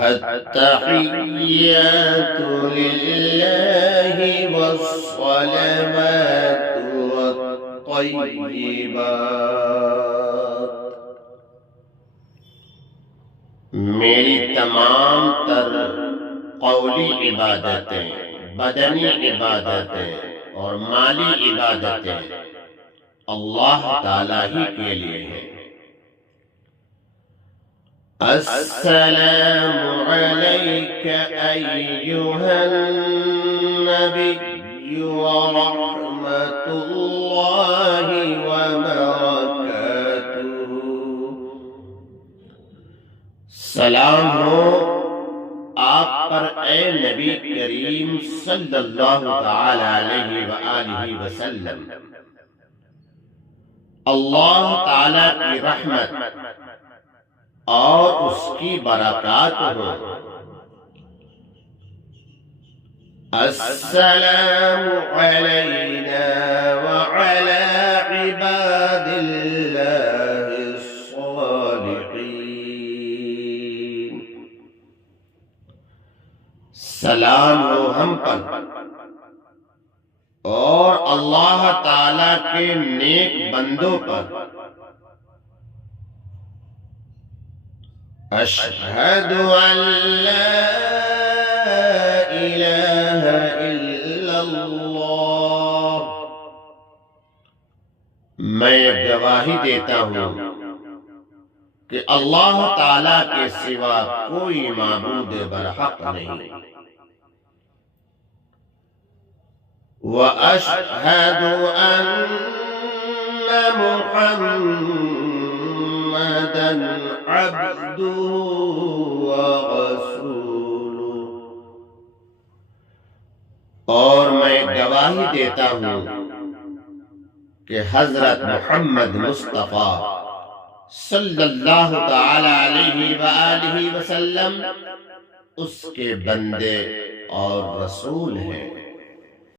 التحيات لله والصلوات والطيبات، میری تمام تر قولی عبادتیں، بدنی عبادتیں اور مالی عبادتیں اللہ تعالیٰ ہی کے لیے ہیں۔ السلام علیک ایہا النبی ورحمۃ اللہ وبرکاتہ، سلام ہو آپ پر اے نبی کریم صلی اللہ تعالی علیہ وآلہ وسلم، اللہ تعالی کی رحمت اور اس کی برکات ہو۔ السلام علینا وعلی عباد اللہ الصالحین، سلام ہو ہم پر اور اللہ تعالی کے نیک بندوں پر۔ اشہد ان لا الہ الا اللہ، میں گواہی دیتا ہوں کہ اللہ تعالی کے سوا کوئی معبود برحق نہیں، واشہد ان محمدًا عبدہ ورسولہ، اور میں گواہی دیتا ہوں کہ حضرت محمد مصطفیٰ صلی اللہ تعالی علیہ وآلہ وسلم اس کے بندے اور رسول ہیں۔